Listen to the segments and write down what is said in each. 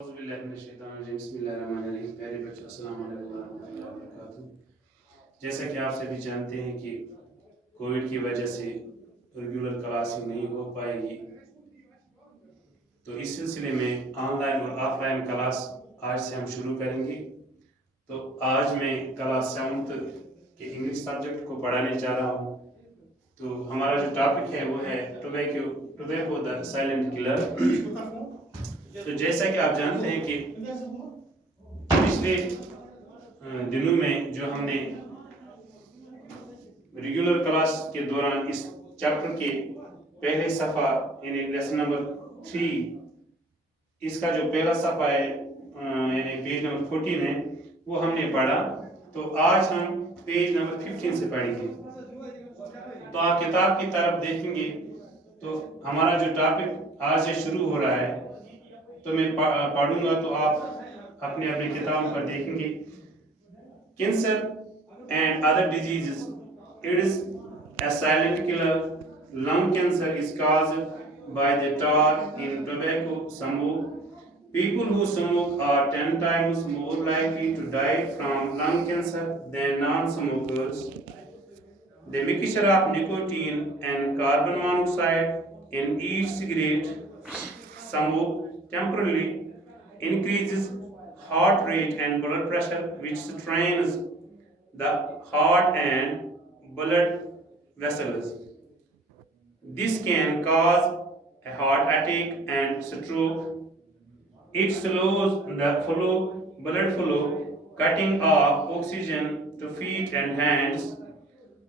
बिस्मिल्लाहिर्रहमानिर्रहीम। प्यारे बच्चों, अस्सलाम वालेकुम रहमतुल्लाहि व बरकातुहू। जैसा कि आप सभी जानते हैं कि कोविड की वजह से रेगुलर क्लासिंग नहीं हो पाएगी, तो इस सिलसिले में ऑनलाइन और ऑफलाइन क्लास आज से हम शुरू करेंगे। तो आज मैं क्लास 7th के इंग्लिश सब्जेक्ट को पढ़ाने जा रहा हूँ। तो हमारा जो टॉपिक है वो है टोबैको द साइलेंट किलर। तो जैसा कि आप जानते हैं कि पिछले दिनों में जो हमने रेगुलर क्लास के दौरान इस चैप्टर के पहले सफ़ा यानी लेसन नंबर 3, इसका जो पहला सफ़ा है यानी पेज नंबर 14 है, वो हमने पढ़ा। तो आज हम पेज नंबर 15 से पढ़ेंगे। तो आप किताब की तरफ देखेंगे तो हमारा जो टॉपिक आज से शुरू हो रहा है, तो मैं पढ़ूंगा तो आप अपने अपने किताब पर देखेंगे। Cancer and other diseases, it is a silent killer. Lung cancer is caused by the tar in tobacco smoke. People who smoke are 10 times more likely to die from lung cancer than non-smokers. The mixture of nicotine and carbon monoxide in each cigarette smoke temporarily increases heart rate and blood pressure, which strains the heart and blood vessels. This can cause a heart attack and stroke. It slows the blood flow, cutting off oxygen to feet and hands.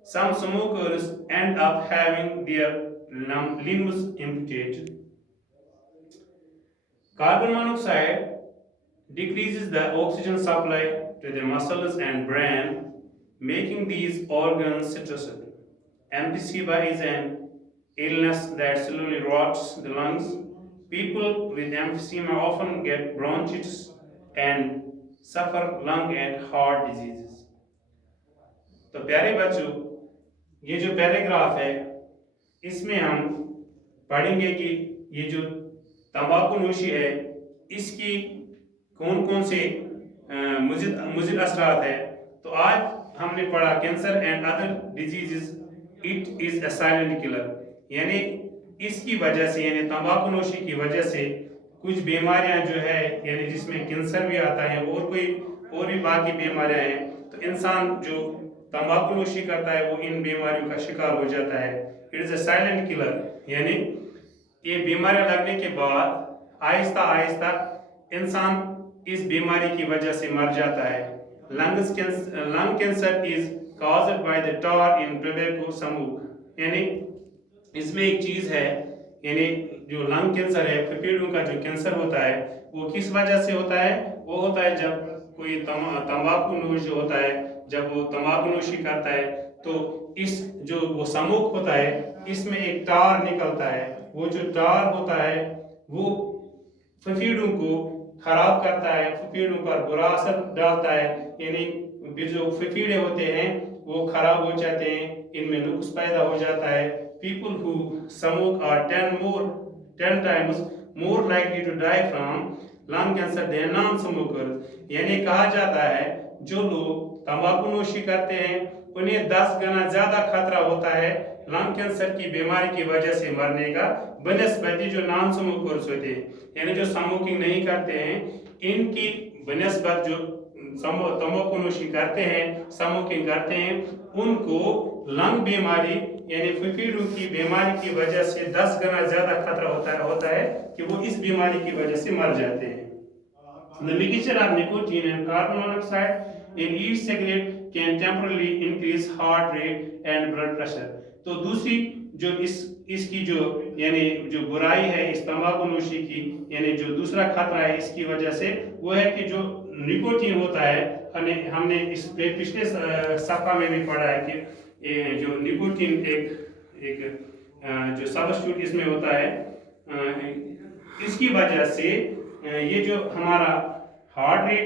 Some smokers end up having their limbs amputated. Carbon monoxide decreases the oxygen supply to the muscles and brain, making these organs stressed. Emphysema is an illness that slowly rots the lungs. People with emphysema often get bronchitis and suffer lung and heart diseases. तो प्यारे बच्चों, ये जो paragraph है इसमें हम पढ़ेंगे कि ये जो तंबाकू नोशी है इसकी कौन कौन से मुज़िर असरात है। तो आज हमने पढ़ा cancer and other diseases, it is a silent killer, यानी इसकी वजह से यानी तंबाकू नोशी की वजह से कुछ बीमारियां जो है यानी जिसमें कैंसर भी आता है और भी बाकी बीमारियां हैं, तो इंसान जो तंबाकू नोशी करता है वो इन बीमारियों का शिकार हो जाता है। It is a silent killer, यानी ये बीमारियां लगने के बाद आहिस्ता आहिस्ता इंसान इस बीमारी की वजह से मर जाता है। Lung cancer is caused by the tar in tobacco smoke, यानी इसमें एक चीज है, यानी जो लंग कैंसर है, फेफड़ों का जो कैंसर होता है वो किस वजह से होता है? वो होता है जब कोई तंबाकू नोश जो होता है, जब वो तंबाकू नोशी करता है तो इस जो वो स्मोक होता है इसमें एक टार निकलता है। वो जो टार होता है वो फेफड़ों को खराब करता है, फेफड़ों पर बुरा असर डालता है, यानी जो फेफड़े होते हैं वो खराब हो जाते हैं, इनमें नुक्स पैदा हो जाता है। People who smoke are 10 times more likely to die from lung cancer than non-smokers, यानी कहा जाता है जो लोग तंबाकू नोशी करते हैं उन्हें 10 गुना ज्यादा खतरा होता है लंग कैंसर की बीमारी की वजह से मरने का बनस्बत जो नॉन स्मोकर्स होते हैं, यानी जो स्मोकिंग नहीं करते हैं इनकी बनस्बत जो तंबाकू नोशी करते हैं, स्मोकिंग करते हैं, उनको लंग बीमारी यानी फेफड़ों की बीमारी की वजह से 10 गुना ज्यादा खतरा होता है कि वो इस बीमारी की वजह से मर जाते हैं। The mixture of nicotine and carbon monoxide in each cigarette can temporarily increase heart rate and blood pressure. तो दूसरी जो इसकी जो यानी जो बुराई है इस तंबाकू नोशी की, यानी जो दूसरा खतरा है इसकी वजह से वो है कि जो निकोटीन होता है, हमने इस पिछले सफा में भी पढ़ा है कि जो निकोटीन एक जो सब्स्टिट्यूट इसमें होता है, इसकी वजह से ये जो हमारा हार्ट रेट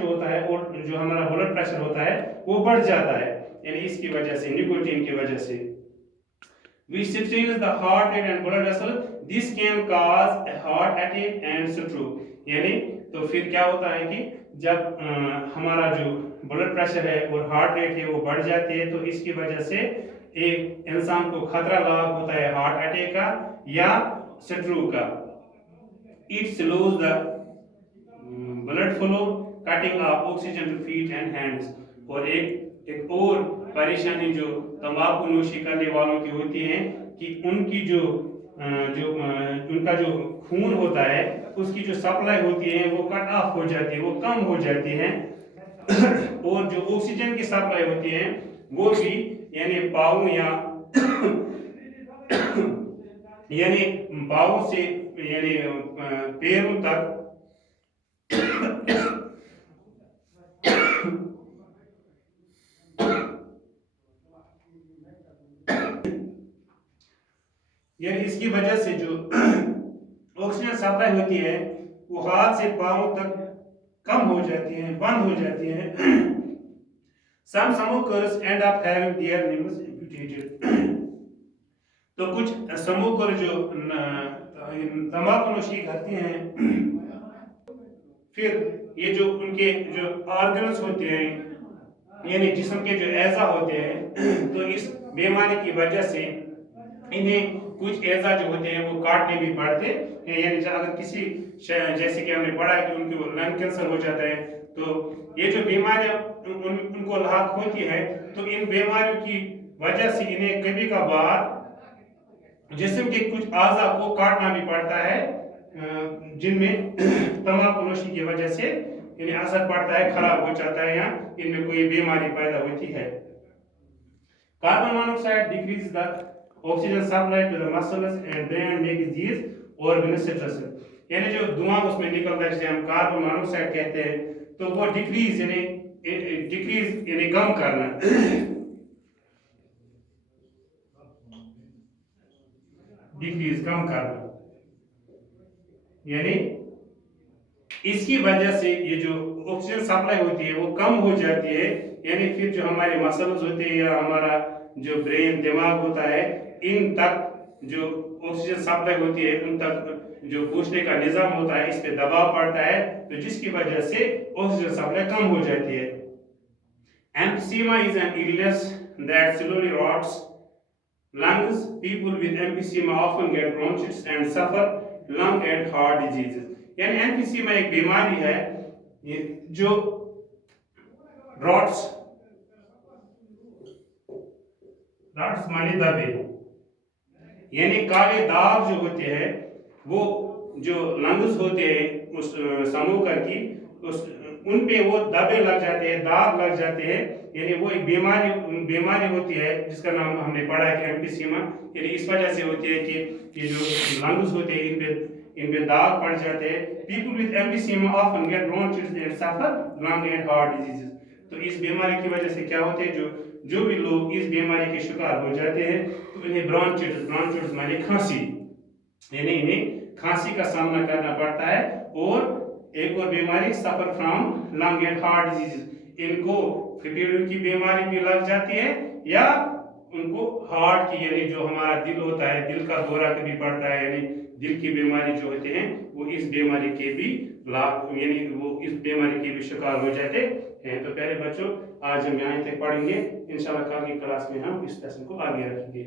जो होता है और जो हमारा ब्लड प्रेशर होता है वो बढ़ जाता है, यानी इसकी वजह से निकोटीन की वजह से। which strains the heart rate and blood vessel. This can cause A heart attack and stroke. यानी तो फिर क्या होता है कि जब हमारा जो ब्लड प्रेशर है और हार्ट रेट है वो बढ़ जाती है, तो इसकी वजह से एक इंसान को खतरा लाभ होता है हार्ट अटैक का या स्ट्रोक का। It slows the blood flow, cutting of oxygen to feet and hands. और एक और परेशानी जो तंबाकू नोशी करने वालों की होती है कि उनकी उनका जो खून होता है उसकी जो सप्लाई होती है वो कट ऑफ हो जाती है, वो कम हो जाती है। और जो ऑक्सीजन की सप्लाई होती है वो भी यानी पाँव या यानी पाँव से यानी पैरों तक यानी इसकी वजह से जो ऑक्सीजन सप्लाई होती है वो हाथ से पाँव तक कम हो जाती है, बंद हो जाती है। Some smokers end up having their limbs amputated। तो कुछ स्मोकर जो तंबाकू नोशी करते हैं, फिर ये जो उनके जो ऑर्गन्स होते हैं यानी जिस्म के जो एजा होते हैं, तो इस बीमारी की वजह से इन्हें कुछ एजा जो होते हैं वो काटने भी पड़ते हैं। यानी अगर किसी जैसे कि हमने पढ़ा है कि उनको लंग कैंसर हो जाता है, तो ये जो बीमारियां उनको लाक होती है, तो इन बीमारियों की वजह से इन्हें कभी कभार जिस्म के कुछ आज़ा को काटना भी पड़ता है, जिनमें तंबाकू नोशी की वजह से इन्हें असर पड़ता है, खराब हो जाता है या इनमें कोई बीमारी पैदा होती है। Carbon monoxide decrease the oxygen supply to the muscles and then make these organs stressed. यानी जो धुआं उसमें निकलता है जिसे हम कार्बन मोनोऑक्साइड कहते हैं, तो वो डिक्रीज यानी कम करना डिक्रीज कम करना, यानी इसकी वजह से ये जो ऑक्सीजन सप्लाई होती है वो कम हो जाती है। यानी फिर जो हमारे मसल्स होते हैं या हमारा जो ब्रेन दिमाग होता है, इन तक जो ऑक्सीजन सप्लाई होती है उन तक जो पहुंचने का निजाम होता है, इस पे दबाव पड़ता है, तो जिसकी वजह से ऑक्सीजन सप्लाई कम हो जाती है। Emphysema is an illness that slowly rots lungs. People with emphysema often get bronchitis and suffer lung and heart diseases। यानी एम्फीसीमा एक बीमारी है जो रॉट्स माने दबे, यानी काले दाग जो होते हैं वो जो लंग्स होते हैं उस समूह की उन पे वो दबे लग जाते हैं, दाग लग जाते हैं। यानी वो एक बीमारी होती है जिसका नाम हमने पढ़ा है कि एम्फीसीमा। यानी इस वजह से होती है कि ये जो लंग्स होते हैं इन पे दाग पड़ जाते हैं। People with emphysema often get bronchitis and suffer lung and heart diseases. तो इस बीमारी की वजह से क्या होते हैं, जो भी लोग इस बीमारी के शिकार हो जाते हैं तो इन्हें ब्रोंकाइटिस माने खांसी, यानी इन्हें खांसी का सामना करना पड़ता है। और एक और बीमारी suffer from lung and heart diseases, इनको फेफड़ों की बीमारी भी लग जाती है या उनको हार्ट की यानी जो हमारा दिल होता है, दिल का दौरा कभी पड़ता है, यानी दिल की बीमारी जो होते हैं वो इस बीमारी के भी यानी वो इस बीमारी के भी शिकार हो जाते हैं। तो पहले बच्चों आज हम यहाँ तक पढ़ेंगे, इंशाल्लाह कल की क्लास में हम इस लेसन को आगे रखेंगे।